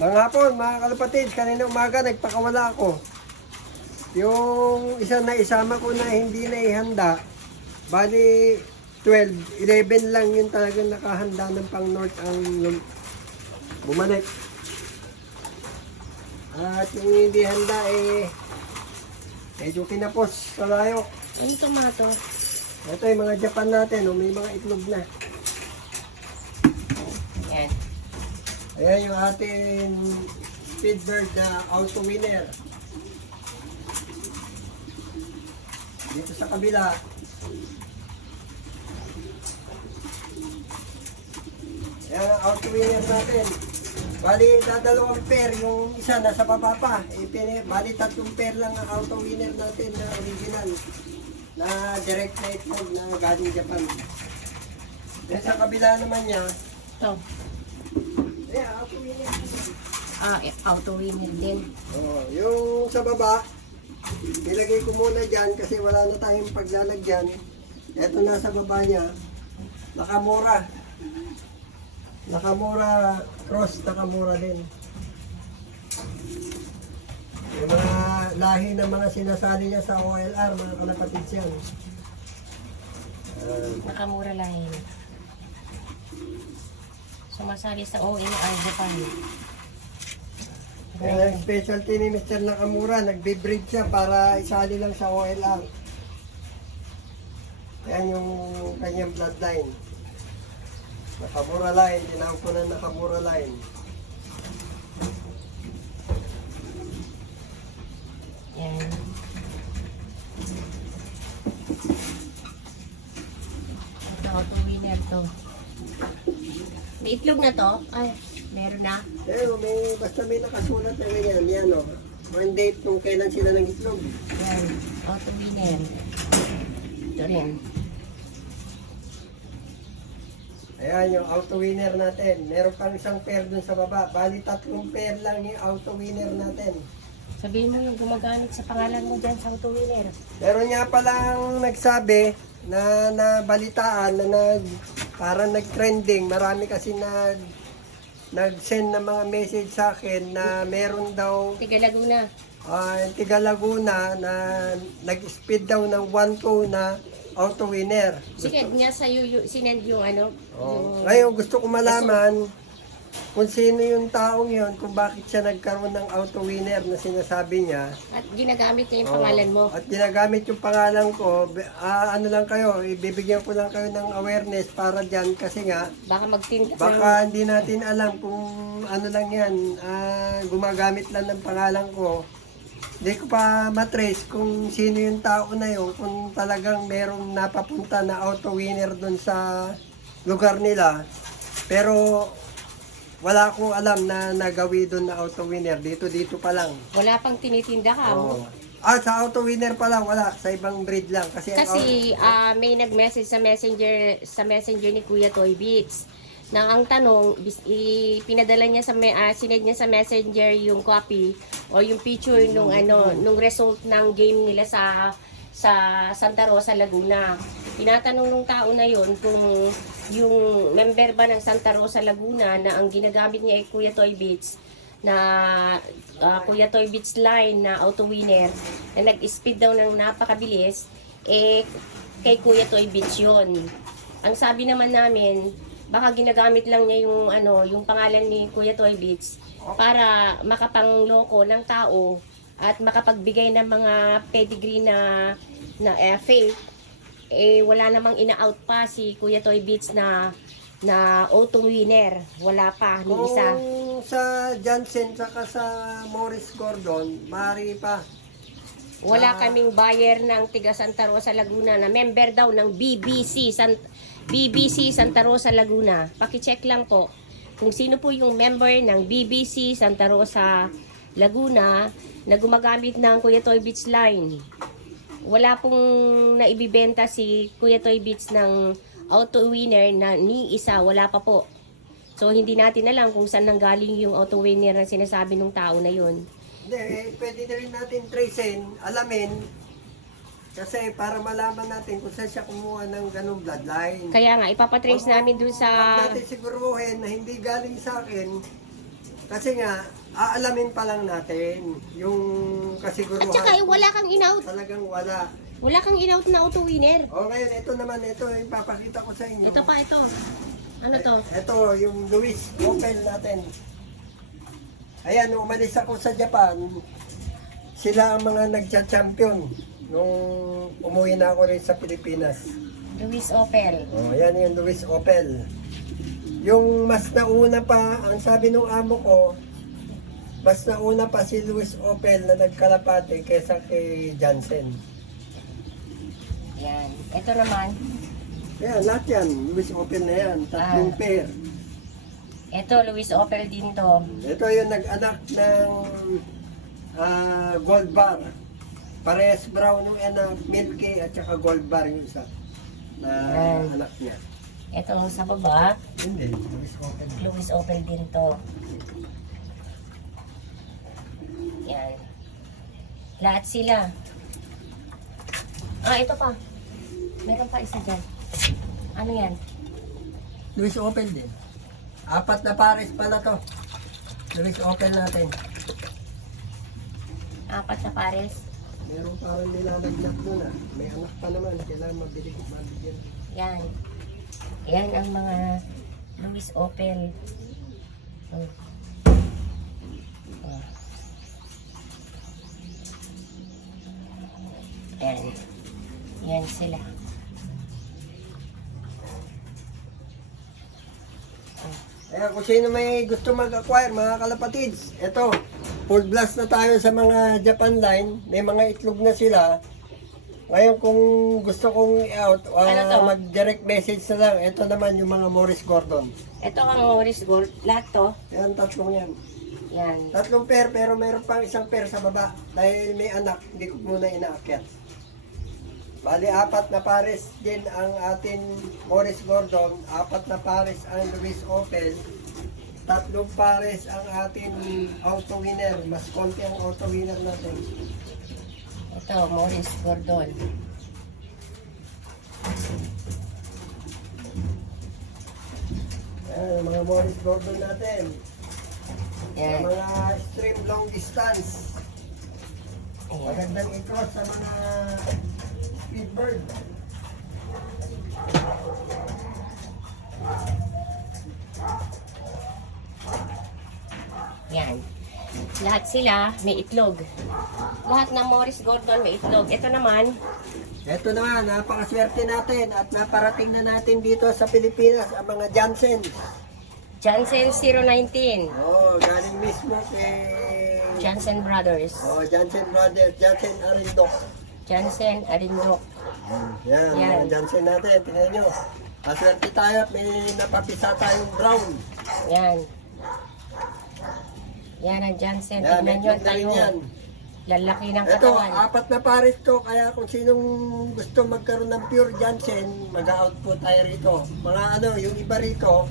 Mga hapon, mga kalapatid, kanina umaga nagpakawala ako. Yung isa na isama ko na hindi na ihanda, bali 12, 11 lang yung talagang nakahanda ng pang north ang bumalik. At yung hindi handa medyo kinapos sa layo. Ano tomato? Ito yung mga Japan natin, may mga itlog na. Yan. Ayan yung ating Speedbird na auto winner. Dito sa kabila. Ayan ang auto winner natin. Bali, dadalawang pair. Yung isa nasa baba pa. Bali, tatlong pair lang ang auto winner natin na original. Na direct na itlog na galing Japan. Then sa kabila naman niya, Ito. ayan, auto winner. Auto winner din. Oh, yung sa baba, nilagay ko muna dyan kasi wala na tayong paglalagyan. Ito nasa baba niya, Nakamura. Nakamura cross, Nakamura din. Yung mga lahi ng mga sinasali niya sa OLR, mga kalapatid yan. Nakamura lang yun. Sumasali sa ONR Japan. Kaya ang specialty ni Mr. Nakamura, nagbe-breed siya para isali lang sa OLR. Yan yung kanyang bloodline. Nakamura line, tinawag ko na Nakamura line. Yan. Ito, auto winner to. May itlog na to? Ay, meron na. Pero basta may nakasulat na ganyan, yan o. One date kung kailan sila ng itlog. Yan, auto winner. Ito rin. Ayan yung auto winner natin. Meron pang isang pair dun sa baba. Bali tatlong pair lang yung auto winner natin. Sabihin mo yung gumagamit sa pangalan mo dyan sa auto winner. Meron nga palang nagsabi na nabalitaan na parang nag-trending. Marami kasi nag-send ng mga message sa akin na meron daw Tiga Laguna. Tiga Laguna na nag-speed daw ng 1-2 na auto winner. Sige, niya sa sinend yung ano. Yung, Ngayon gusto ko malaman kung sino yung taong yon, kung bakit siya nagkaroon ng auto winner na sinasabi niya. at ginagamit niya yung pangalan mo. At ginagamit yung pangalan ko, ano lang kayo, ibibigyan ko lang kayo ng awareness para dyan kasi nga, Baka magtinda baka hindi natin alam kung ano lang yan, gumagamit lang ng pangalan ko. Hindi ko pa matrace kung sino yung tao na yun, kung talagang merong napapunta na auto winner dun sa lugar nila. Pero wala akong alam na nagawi dun na auto winner, dito pa lang. Wala pang tinitinda ka. Oo. Sa auto winner pa lang, wala. Sa ibang breed lang. Kasi, Kasi may nag-message sa messenger ni Kuya Toy Beats. Na ang tanong, pinadala niya sinend niya sa messenger yung copy o yung picture nung result ng game nila sa Santa Rosa, Laguna. Tinatanong nung tao na yon kung yung member ba ng Santa Rosa, Laguna na ang ginagamit niya ay Kuya Toy Beats na Kuya Toy Beats line na auto winner na nag-speed daw ng napakabilis kay Kuya Toy Beats yun. Ang sabi naman namin, baka ginagamit lang niya yung pangalan ni Kuya Toy Beats para makapangloko ng tao at makapagbigay ng mga pedigree na fake. Wala namang ina-out pa si Kuya Toy Beats na auto winner. Wala pa ni isa. kung sa Jansen saka sa Morris Gordon, maaari pa. Wala kaming buyer ng tiga Santa Rosa, Laguna na member daw ng BBC Santa Rosa, Laguna. Paki-check lang po kung sino po yung member ng BBC Santa Rosa, Laguna na gumagamit ng Kuya Toy Beats line. Wala pong naibibenta si Kuya Toy Beats ng auto winner na ni isa. Wala pa po. So hindi natin alam kung saan nanggaling yung auto winner na sinasabi ng tao na yun. Hindi, pwede na rin natin tracein, alamin Kasi para malaman natin kung saan siya kumuha ng ganung bloodline. Kaya nga, ipapatrace namin dun sa... Huwag natin siguruhin na hindi galing sa akin. Kasi nga, aalamin pa lang natin yung kasiguruhan. At saka wala kang in-out. Talagang wala. Wala kang in-out na auto winner. O ngayon, ito naman, ito ipapakita ko sa inyo. Ito pa, ito. Ano to? Ito, yung Luis Opel natin. Ayan, nung umalis ako sa Japan, sila ang mga nagcha-champion nung umuwi na ako rin sa Pilipinas. Luis Opel. Oh, ayan yung Luis Opel. Yung mas nauna pa, ang sabi nung amo ko, mas nauna pa si Luis Opel na nagkalapate kesa kay Jansen. Yan. Ito naman. Ayan, lahat yan. Luis Opel na yan. Tatlong pair. Ito, Luis Opel din to. Ito yung nag-anak ng gold bar. Parehas brown yung anak, milky at saka gold bar yung isa na anak niya. Ito sa baba, Hindi, Luis Opel. Luis Opel din to. Yan. Lahat sila. Ito pa. Meron pa isa dyan. Ano yan? Luis Opel din. 4 na pares pala to. Luis Opel natin. 4 na pares. Meron parang nilalagnak doon ah. May anak pa naman. Kailangan mabigyan. Yan. Yan ang mga Luis Opel. Yan. Yan sila. Kaya kung sino may gusto mag-acquire, mga kalapatids, eto, full blast na tayo sa mga Japan line. May mga itlog na sila. Ngayon kung gusto kong i-out, Ano to? mag-direct message na lang. Ito naman yung mga Morris Gordon. Ito ang Morris Gold. Lahat to. Yan, tatlong yan. Yan. Tatlong pair, pero mayroon pang isang pair sa baba. Dahil may anak, hindi ko muna inaakyat. Bali, 4 na pares din ang atin Morris Gordon. 4 na pares ang Luis Opel. 3 pares ang atin auto winner. Mas konti ang auto winner natin. Ito, Morris Gordon. Ayan, mga Morris Gordon natin. Yan. Mga extreme long distance. Ayan. Magandang i-cross sa mga speedbird. Yan. Lahat sila may itlog. Lahat ng Morris Gordon may itlog. Ito naman, Ito naman, napakaswerte natin at naparating na natin dito sa Pilipinas ang mga Jansen. Jansen 019. Oh, galing mismo kay Jansen Brothers. Jansen Brothers, Jansen Arindok. Jansen Arindok. Yan, Yan. mga Jansen natin, tingnan nyo. Aswerte tayo at may napapisa tayong brown. Yan. Yan ang Jansen. Yan, Tignan nyo ang na rin tayo. yan. Lalaki ng Ito, katawan. 4 na pares to, kaya kung sinong gusto magkaroon ng pure Jansen, mag-out po tayo rito. Mga ano, yung iba rito,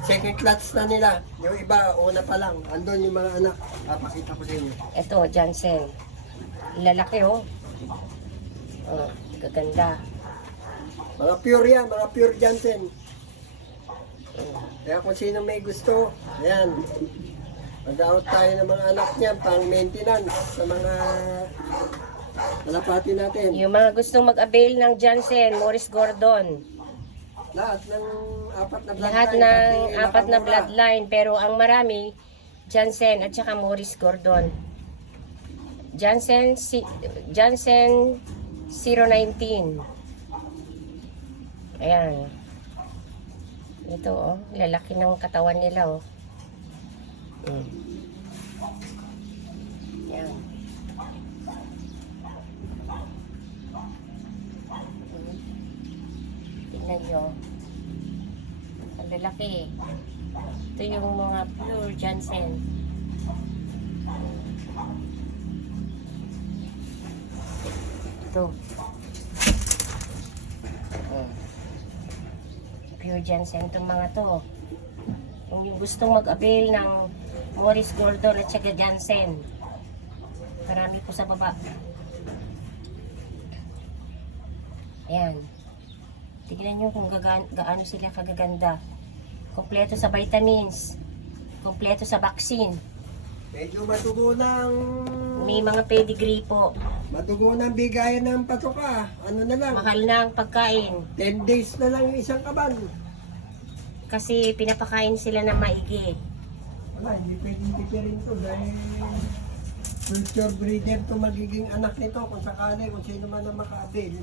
second clutch na nila. Yung iba, una pa lang. Andun yung mga anak. Papakita ko sa inyo. Ito, Jansen. Lalaki oh. Oh, gaganda. Mga pure yan, mga pure Jansen. Kaya kung sino may gusto, ayan. Mag-out tayo ng mga anak niya, pang maintenance sa mga kalapati natin. Yung mga gustong mag-avail ng Jansen, Morris Gordon. Lahat ng 4 na bloodline. Lahat ng pati 4 na Nakamura. bloodline. Pero ang marami, Jansen at saka Morris Gordon. Jansen 019. Ayan. Ito oh, lalaki ng katawan nila oh. Ayan. Tingnan nyo. Ang lalaki. Ito yung mga pure Jansen. Ito. Pure Jansen itong mga to. Kung yung gustong mag-avail ng Morris Gordon at saka Jansen. Marami po sa baba. Ayan. Tignan nyo kung gaano sila kagaganda. Kompleto sa vitamins. Kompleto sa vaccine. Medyo matugo ng... May mga pedigree po. Matugo ng bigayan ng patoka. Ano na lang, Mahal na ang pagkain. 10 days na lang yung isang kaban. Kasi pinapakain sila ng maigi. Wala, hindi pwedeng tipirin to dahil future breeder to magiging anak nito kung sakali, kung sino man ang maka-avail.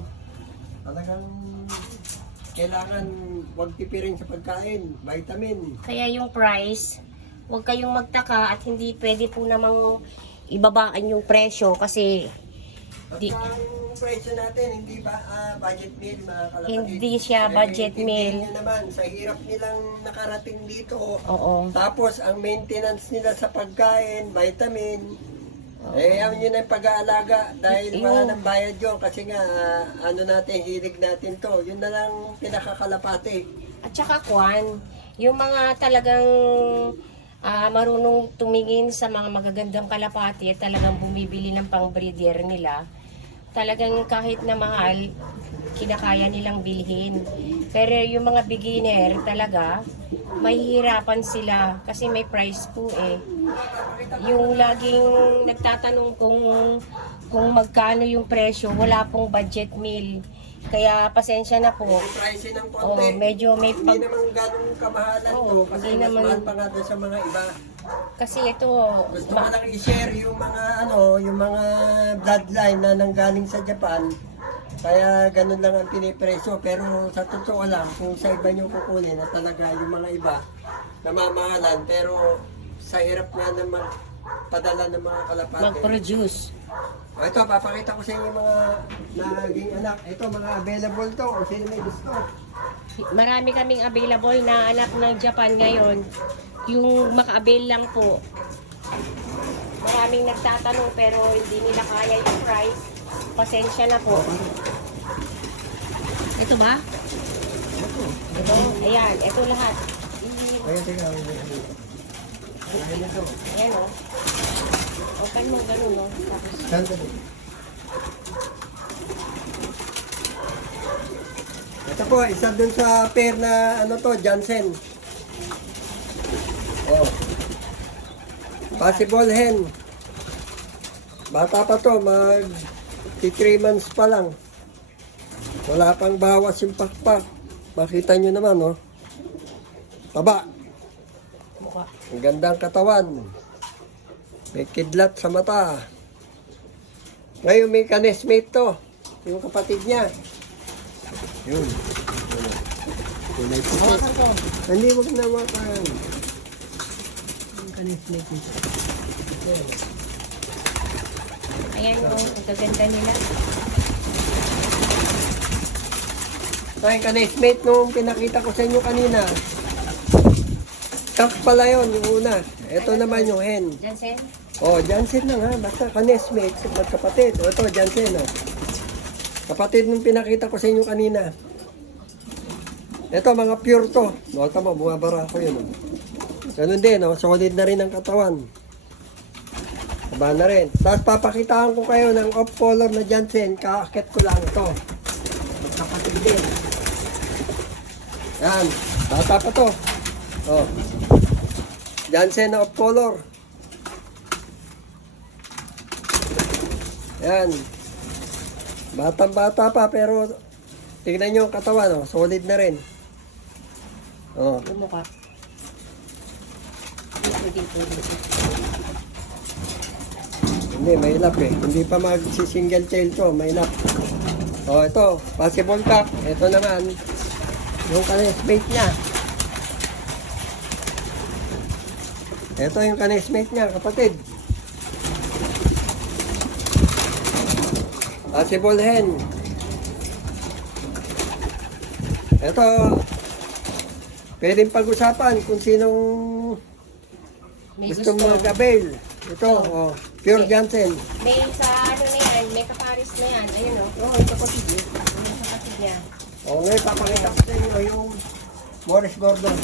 Talagang kailangan huwag tipirin sa pagkain, vitamin. Kaya yung price, huwag kayong magtaka at hindi pwede po namang ibabaan yung presyo kasi At ang presyo natin, hindi ba budget meal mga kalapatid? Hindi siya budget intindihin meal. niyo naman, sa hirap nilang nakarating dito. Oo. Tapos ang maintenance nila sa pagkain, vitamin, yan yun ang pag-aalaga dahil wala nang bayad yun kasi nga ano natin, hilig natin to. Yun na lang pinakakalapati. At saka kwan, yung mga talagang marunong tumingin sa mga magagandang kalapati at talagang bumibili ng pang-breeder nila, talagang kahit na mahal, kinakaya nilang bilhin. Pero yung mga beginner talaga, mahihirapan sila kasi may price po eh. Yung laging nagtatanong kung magkano yung presyo, wala pong budget meal. Kaya pasensya na po. Yung pricey ng konti. Medyo may Hindi naman ganun kamahalan to kasi hindi mas naman. mahal pa nga doon sa mga iba. Kasi ito, Gusto ko lang i-share yung mga yung mga bloodline na nanggaling sa Japan. Kaya ganun lang ang pinipresyo. Pero sa totoo lang, kung sa iba nyo kukunin na talaga yung mga iba namamahalan. Pero sa hirap nga na magpadala ng mga kalapate. mag-produce. Ito, papakita ko sa inyo yung mga naging anak. Ito, mga available to. Kung sino may gusto. Marami kaming available na anak ng Japan ngayon. Yung maka-avail lang po. Maraming nagtatanong pero hindi nila kaya yung price. Pasensya na po. Ito ba? Ito? Ayan, ito lahat. Ayan, tingnan. Ayan o. Open mo ganun o. Tapos, Saan ka doon? Ito po, isa dun sa pair na ano to, Jansen. Oh. Possible hen. Bata pa to, 3 months pa lang. Wala pang bawas yung pakpak. Makita nyo naman, oh. Taba. mukha. Ang gandang katawan. May kidlat sa mata. Ngayon may kanesmate to. Yung kapatid niya. Yun. Kulay puti. Hawakan ko. Hindi, wag na makan. Yung kanesmate ito. Ayan o, ang gaganda nila. So, yung kanesmate nung pinakita ko sa inyo kanina. Kak pala yun, yung una. Ito naman yung hen. Jansen? Oh, Jansen lang ha. Basta kanesmate, magkapatid. O ito, Jansen. Oh. Kapatid nung pinakita ko sa inyo kanina. Ito, mga pure to. No, tama, bumabara ko yun. Oh. Ganun din, oh. Solid na rin ang katawan. Haba na rin. Tapos papakitaan ko kayo ng off-color na Jansen. Kaakit ko lang ito. Magkapatid din. Yan. Bata pa to. Oh. Jansen na off-color. Yan. Batang-bata pa pero tingnan nyo ang katawan, oh. Solid na rin. Oh. Yung mukha. Dito. Hindi, may lap eh. Hindi pa mag-single tail to, may lap. Oh, ito, possible cock. Ito naman, yung kanesmate niya. Ito yung kanesmate niya, kapatid. Possible hen. Ito, pwedeng pag-usapan kung sinong May gusto gusto. mag-avail. Ito, oh, pure Jansen. May sa ano na yan, may kaparis na yan. Ayun o. Oh, ito po sige. Yung kapatid niya. O ngayon, papakita ko sa inyo yung Morris Gordon.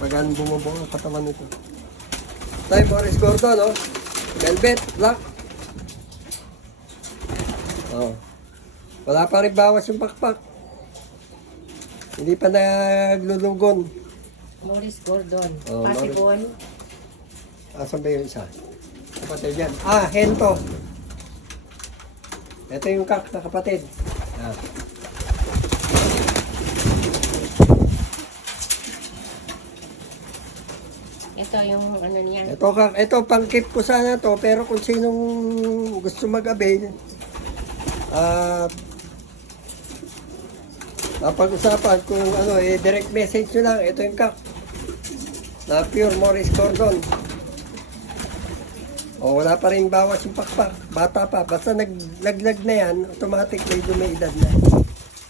Pagaan bumubuo ang katawan nito. Ito yung Morris Gordon, oh. Velvet, black. Oh. Wala pa rin bawas yung pakpak. Hindi pa naglulugon. Morris Gordon. Oh, Possible. Asan ba yung isa? Kapatid yan. Hento. Ito yung kak na kapatid. Ah. Ito yung ano niya. Ito pang-keep ko sana to, pero kung sinong gusto mag-avail, napag-usapan kung ano, direct message nyo lang. Ito yung kak na pure Morris Gordon. Wala pa rin bawas yung pakpak. Bata pa. Basta naglaglag na yan, automatic medyo may edad na.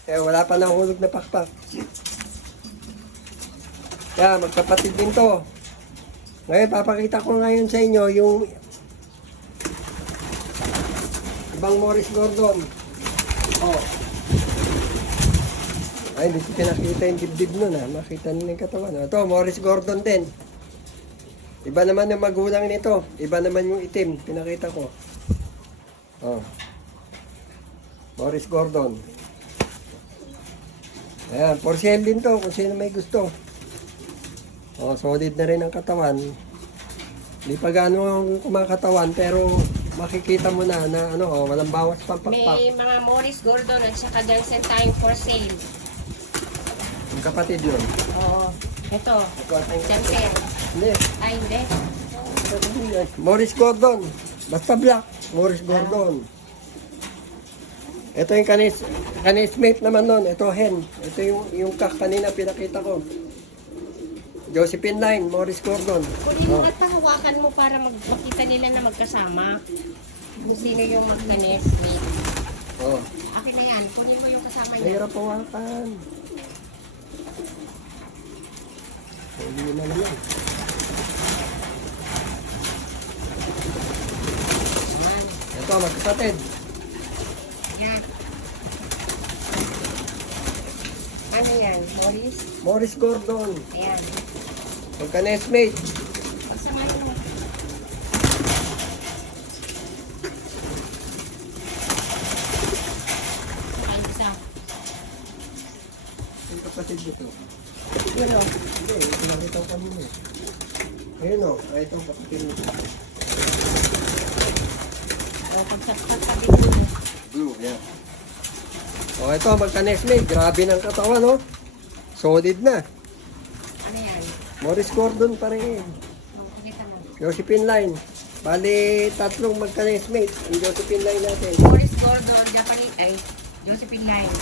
Kaya wala pa nahulog na pakpak. Kaya magkapatid din to. Ngayon, papakita ko ngayon sa inyo yung ibang Morris Gordon. Ay, hindi ko pinakita yung dibdib nun Makita nila yung katawan. Ito, Morris Gordon din. Iba naman yung magulang nito. Iba naman yung itim. Pinakita ko. Morris Gordon. Ayan, for sale din to kung sino may gusto. Solid na rin ang katawan. Hindi pa gano'ng kumakatawan pero makikita mo na walang bawas pampakpak. May mga Morris Gordon at saka Johnson tayong for sale. Yung kapatid yun. Oo. Ito. Johnson. Hindi. Ay, hindi. Morris Gordon. Basta black. Morris Gordon. Ito yung kanismate naman nun. Ito hen. Ito yung kak kanina pinakita ko. Josephine Line, Morris Gordon. Kunin mo at pahawakan mo para makita nila na magkasama. Kung sino yung magkanes. Wait. Akin na yan. Kunin mo yung kasama niya. Mahirap pawakan. Hindi na naman. Ayan. Ito, magkapatid. Yan. Ano yan? Morris? Morris Gordon. Ayan. Magka-nestmate. Pagsamahin mo. Ay, isa. Yung kapatid dito. Yun o. Hindi, pinakita ko kanina. Ayun o, ito kapatid nito. O, pagsaksak pa dito. Yan. Ito, magka-nestmate. Grabe ng katawan, no? Solid na. Ano yan? Morris Gordon pa rin. O, pakita mo. Josephine Line. Bali, tatlong magka-nestmate. Ang Josephine Line natin. Morris Gordon, Japanese, ay, Josephine Line.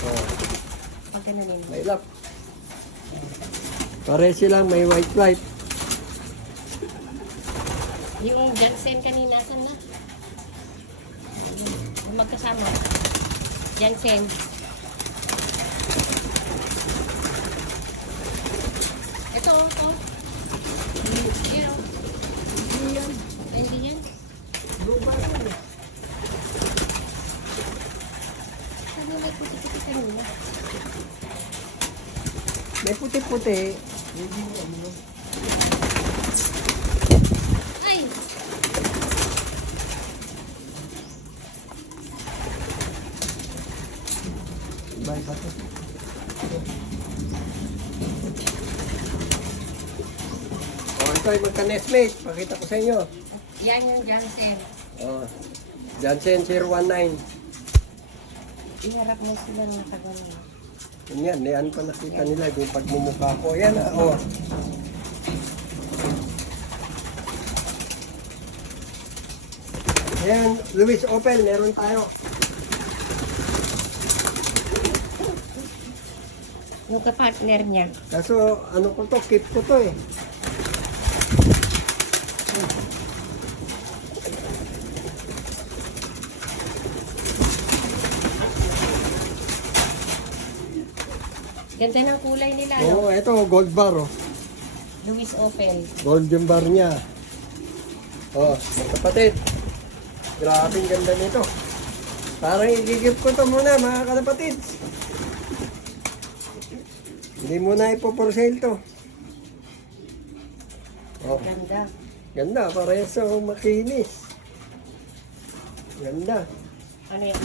Pag gano'n May lap. Pare silang may white light. Yung Jansen kanina, saan na? Yung magkasama. Jansen. Ito, oh. Hindi yan. Hindi yan. Sabi may puti-puti kanina. May puti-puti. Ay! Bye, bye. Ito ay magka-nestmate. Pakita ko sa inyo. Yan yung Jansen. Jansen 019. Iharap mo sila ng tagal. Yan, yan pa nakita nila yung pagmumukha ko. Yan, Ayan, Luis Opel, meron tayo. Yung kapartner niya. Kaso, ano ko to, keep ko to eh. Ganda ng kulay nila, no? Oo, ito, gold bar oh. Luis Opel. Gold yung bar niya. Magkapatid. Grabe ang ganda nito. Parang i-gift ko to muna mga kalapatid. Hindi muna ipo-for sale to. Ganda. Ganda, parehas sa makinis. Ganda. Ano yan?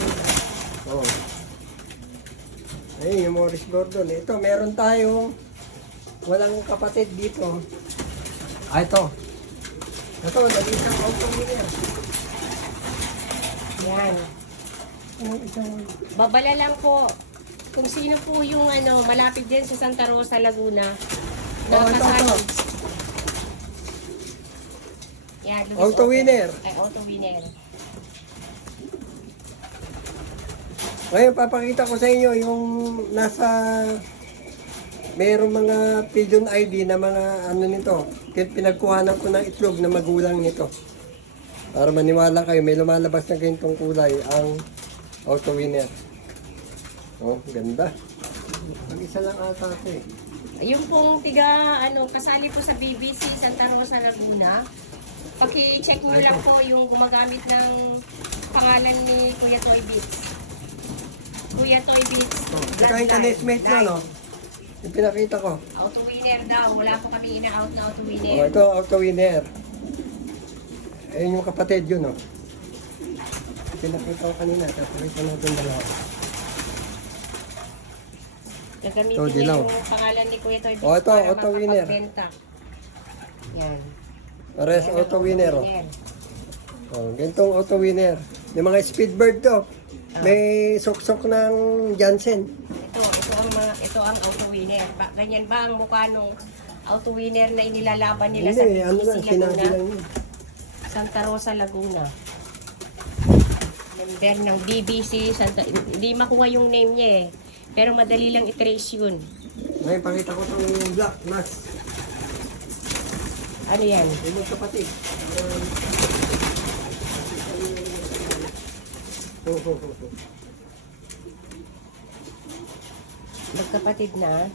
Ayun, yung Morris Gordon. Ito, meron tayong walang kapatid dito. Ito. Ito, nag-isang auto winner. Yan. Ano, isang... Babala lang po kung sino po yung malapit din sa Santa Rosa, Laguna. Oh, ito. Yan, Luis Auto Open. winner. Ay, auto winner. Ngayon, papakita ko sa inyo yung nasa... Merong mga pigeon ID na mga ano nito. Pinagkuhanan ko ng itlog na magulang nito. Para maniwala kayo, may lumalabas na ganitong kulay ang auto winner. Oh, ganda. Mag-isa lang ata ito eh. Yung pong kasali po sa BBC Santa Rosa, Laguna. Paki-check mo lang po yung gumagamit ng pangalan ni Kuya Toy Beats. Kuya Toy Beats. Ito yung kanesmate na, no? Yung pinakita ko. Auto winner daw. Wala po kami ina-out na auto winner. Oh, ito, auto winner. Ayun yung kapatid yun, no? Pinakita ko kanina. Kapakita natin dalawa. Gagamitin Oh, niya dilaw. yung pangalan ni Kuya Toy Beats Oh, ito, para auto winner. makapagbenta. Yan. Pares Yan ang auto winner, oh. winner. Oh, ganitong auto winner. Yung mga speedbird to. May sok-sok ng Jansen. Ito ang auto winner. Ganyan ba ang mukha nung auto winner na inilalaban nila sa Hindi, ano lang, BBC sinabi Laguna? lang yun. Santa Rosa, Laguna. Member ng BBC Santa... Hindi makuha yung name niya eh. Pero madali lang i-trace yun. Ngayon, pakita ko itong black mask. Ano yan? Yun yung kapatid. Magkapatid na.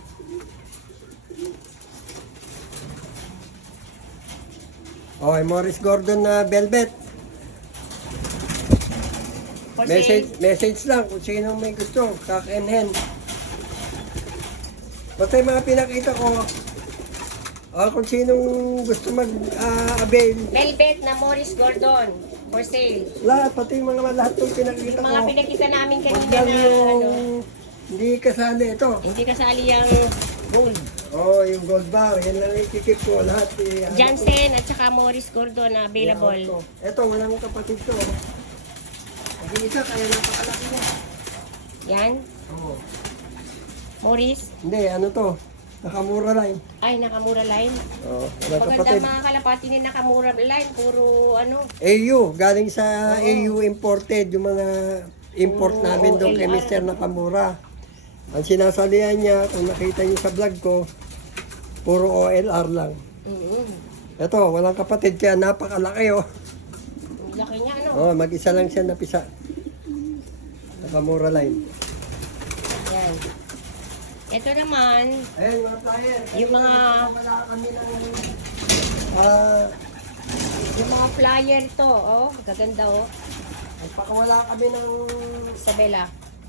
Okay, Morris Gordon na velvet. For sale. Message lang kung sino may gusto. Cock and hen. Basta yung mga pinakita ko, kung sinong gusto mag-avail. Velvet na Morris Gordon. For sale. Lahat, pati yung mga lahat ng pinakita Yung ko. mga pinakita namin kanina Huwag lang na yung hindi kasali ito. hindi kasali yung gold. Oh, yung gold bar, yan lang ikikip ko lahat. Jansen at saka Morris Gordon na available. Ito, walang kapatid to. Nag-iisa, kaya napakalaki na. Yan. Oo. Morris. Hindi, ano to? Nakamura line. Ay, Nakamura line. Oh, walang Maganda kapatid. mga kalapati ni Nakamura line. Puro AU, galing sa AU imported, yung mga import namin doon kay Mr. Nakamura. Ang sinasalihan niya, kung nakita niyo sa vlog ko, puro OLR lang. Ito, walang kapatid, kaya napakalaki oh. Ang laki niya, Oh, mag-isa lang siya napisa. Nakamura line. Yan. Ito naman, Ayun, mga flyer. Yung mga- Wala kami ng... yung mga flyer to, oh. Gaganda, oh. Nagpakawala kami ng Isabela.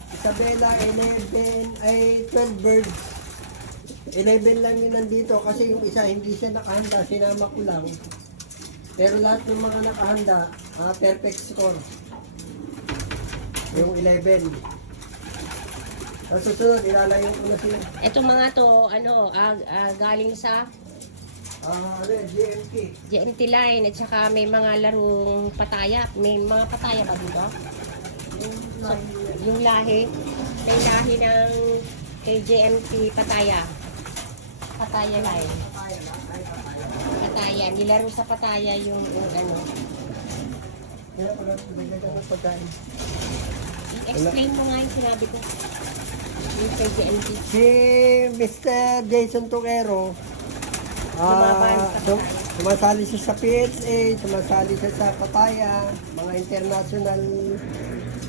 Isabela, 11, ay 12 birds. 11 lang yun nandito kasi yung isa hindi siya nakahanda, sinama ko lang. Pero lahat ng mga nakahanda, perfect score. Yung 11. Ang susunod, ilalayo ko na sila. Ito mga to, galing sa GMT. GMT line at saka may mga larong pataya. May mga pataya ba dito? So, yung lahi. May lahi ng kay GMT pataya. Pataya line. Pataya. Nilaro sa pataya yung ano. Kaya pala, nagdagan ng pagkain. Explain mo nga yung sinabi ko. Yung kay GMT. Si Mr. Jason Tuquero, sumasali siya sa PHA, sumasali siya sa Pataya, mga international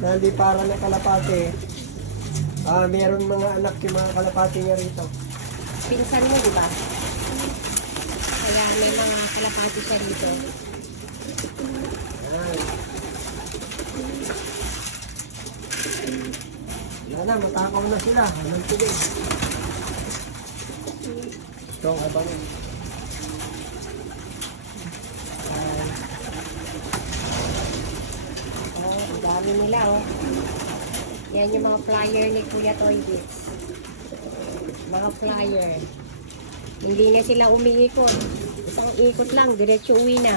na liparan ng kalapate. Meron mga anak yung mga kalapate niya rito. Pinsan mo, di ba? Kaya may mga kalapati siya rito. Yan. Wala na, matakaw na sila. Anong tuloy? Ito ang abangin. Oh, ang dami nila, oh. Yan yung mga flyer ni Kuya Toy Beats. Mga flyer. Hindi na sila umiikot. Isang ikot lang, diretso uwi na.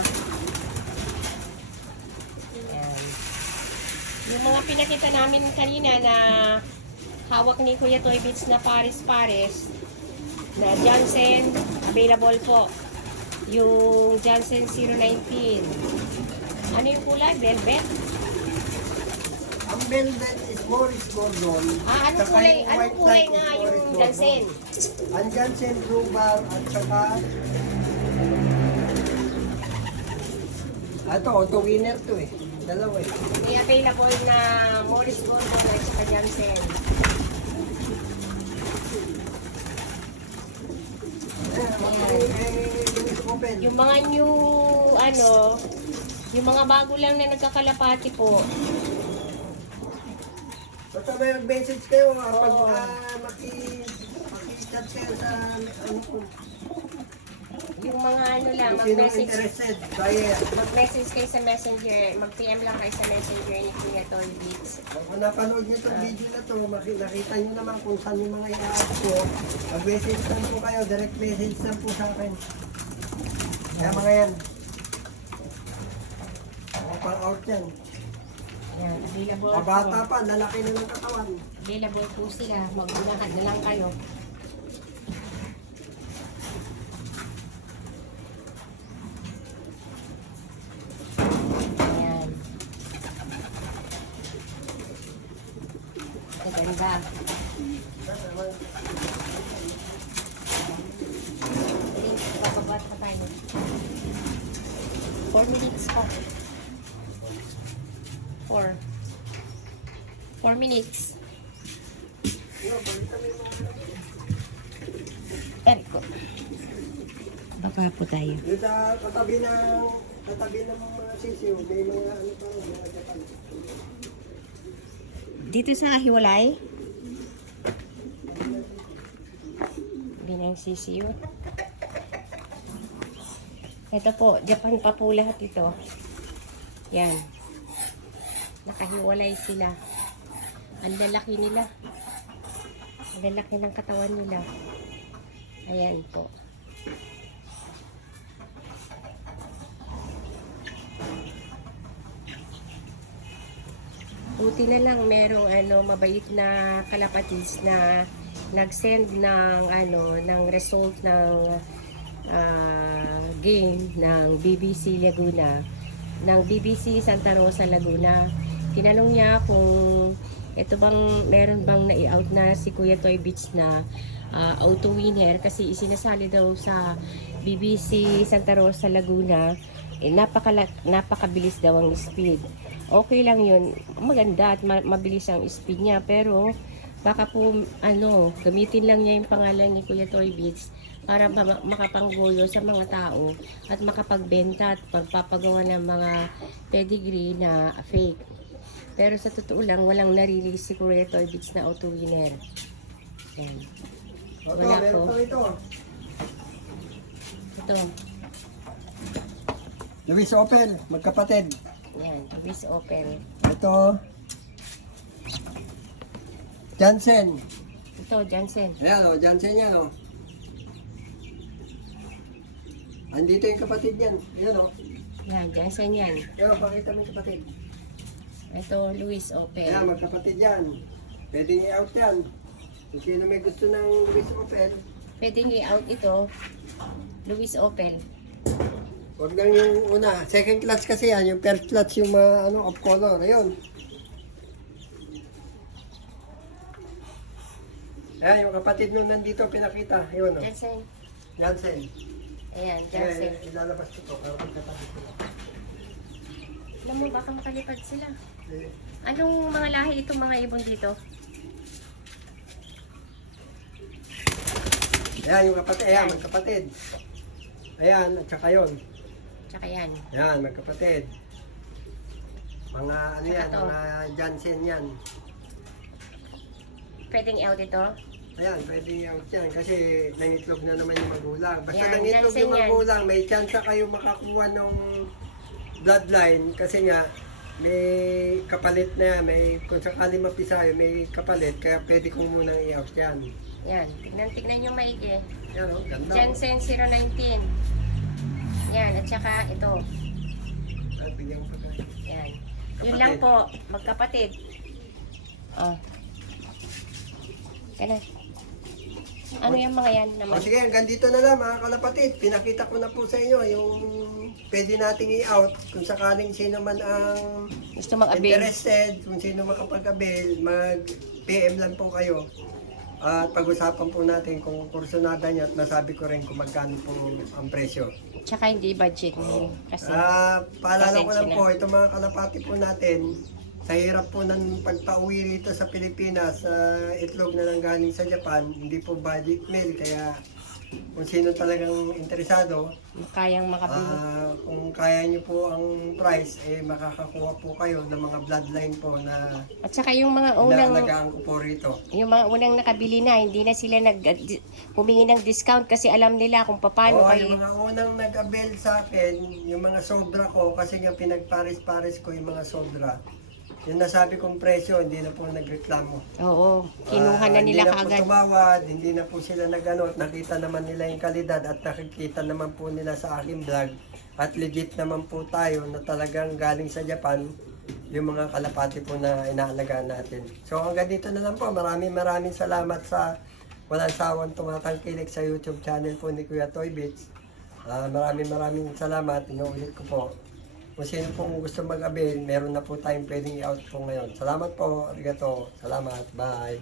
Ayan. Yung mga pinakita namin kanina na hawak ni Kuya Toy Beats na pares-pares na Johnson, available po. Yung Johnson 019. Ano yung kulay? Velvet? Ang velvet is Morris Gordon. Anong Saka kulay? yung Anong white kulay light is nga Morris yung Gordon. Johnson? Ang Johnson Blue Bar at saka ito, auto winner to eh. Dalawa eh. May available na Morris Gordon at saka Johnson. Open. Yung mga new, yung mga bago lang na nagkakalapati po. Basta may mag-message kayo pag Oo. maki-chat kayo sa ano po. Yung mga lang, Kung sino mag-message. interested, buyer. Mag-message kayo sa messenger, mag-PM lang kayo sa messenger ni Kuya Toy Beats. Kung napanood nyo itong video na to, nakita nyo naman kung saan yung mga i-out ko. Mag-message lang po kayo, direct message lang po sa akin. Kaya mga yan. Ako pang-out yan. Ayan, available Mabata po. pa, lalaki na ng katawan. Available po sila. Maglakad na lang kayo. Ayan. Maganda. Bababa pa tayo. 4 minutes po. 4 minutes. Eriko. Baba po tayo. Yung sa katabi ng mga sisiyo, may mga ano pa, mga Japan. Dito sa hiwalay. Binang CCU. Ito po, Japan pa po lahat ito. Yan. Nakahiwalay sila. Ang lalaki nila. Ang lalaki ng katawan nila. Ayan po. Buti na lang merong mabait na kalapatis na nag-send ng result ng game ng BBC Laguna, ng BBC Santa Rosa Laguna. Tinanong niya kung meron bang nai-out na si Kuya Toy Beats na auto winner kasi isinasali daw sa BBC Santa Rosa Laguna. Napakabilis daw ang speed. Okay lang yun, maganda at mabilis ang speed niya, pero baka po gamitin lang niya yung pangalan ni Kuya Toy Beats para makapanggoyo sa mga tao at makapagbenta at magpapagawa ng mga pedigree na fake. Pero sa totoo lang, walang narilis si Kuya Toy Beats na auto winner. Yan. Ito, Wala meron po. pa ito. Ito. Luis Opel, magkapatid. Yan. Luis Opel. Ito, Jansen. Ito, Johnson. Ayan o, Jansen yan o. Andito yung kapatid yan. Ayan o. Yan, Johnson yan. Ayan, pakita mo yung kapatid. Ito, Luis Opel. Ayan, magkapatid yan. Pwede i-out yan. Kung sino may gusto ng Luis Opel, Pwedeng i-out ito. Luis Opel. huwag lang yung una. Second clutch kasi yan. Yung first clutch yung mga off color. Ayun. Ayan, yung kapatid nung nandito pinakita. Ayun o. Johnson. Jansen. Ayan, Johnson. Ilalabas ko to. Pero magkapatid ko. Alam mo, baka makalipad sila. Eh, Anong mga lahi itong mga ibon dito? Ayan, yung kapatid. Ayan, magkapatid. Ayan, at saka yun. Tsaka yan. Ayan, magkapatid. Mga ano yan, Ito. mga Jansen yan. Pwedeng i-out ito? Ayan, pwede out yan kasi nangitlog na naman yung magulang. Basta Yan, nangitlog Jansen yung yan. magulang, may chance kayo makakuha ng bloodline kasi nga may kapalit na, may kung sakali mapisayo, may kapalit, kaya pwede kong munang i-out yan. Yan, tignan nyo maigi. Yan o, ganda. Jensen 019. Yan, at saka ito. Bigyan ko tayo. Yan. Yun lang po, magkapatid. Ah. Kaya ano yung mga yan O naman? sige, hanggang dito na lang mga kalapatid. Pinakita ko na po sa inyo yung pwede nating i-out kung sakaling sino man ang Gusto mag-avail. interested, kung sino makapag-avail, mag-PM lang po kayo. At pag-usapan po natin kung kursunada niya at masabi ko rin kung magkano po ang presyo. Tsaka hindi budget mo. Kasi, Paalala ko lang pasensya po, ito mga kalapati po natin, sa hirap po ng pagpauwi rito sa Pilipinas, itlog na nanggaling sa Japan, hindi po budget mail, kaya kung sino talagang interesado, kayang makabili. kung kaya nyo po ang price, makakakuha po kayo ng mga bloodline po na At saka yung mga unang, nalagaan ko po rito. yung mga unang nakabili na, hindi na sila humingi ng discount kasi alam nila kung paano Oo, kayo. yung mga unang nag-avail sa akin, yung mga sobra ko, kasi nga pinagpares-pares ko yung mga sobra. Yung nasabi kong presyo, hindi na po nagreklamo. Oo, kinuha na nila Hindi na kaagad. po tumawad, hindi na po sila nag-ano, nakita naman nila yung kalidad at nakikita naman po nila sa aking vlog. At legit naman po tayo na talagang galing sa Japan, yung mga kalapati po na inaalagaan natin. So hanggang dito na lang po, maraming salamat sa walang sawang tumatangkilik sa YouTube channel po ni Kuya Toy Beats. Maraming salamat, inuulit ko po. Kung sino pong gusto mag-avail, meron na po tayong pwedeng i-out po ngayon. Salamat po, arigato. Salamat, bye.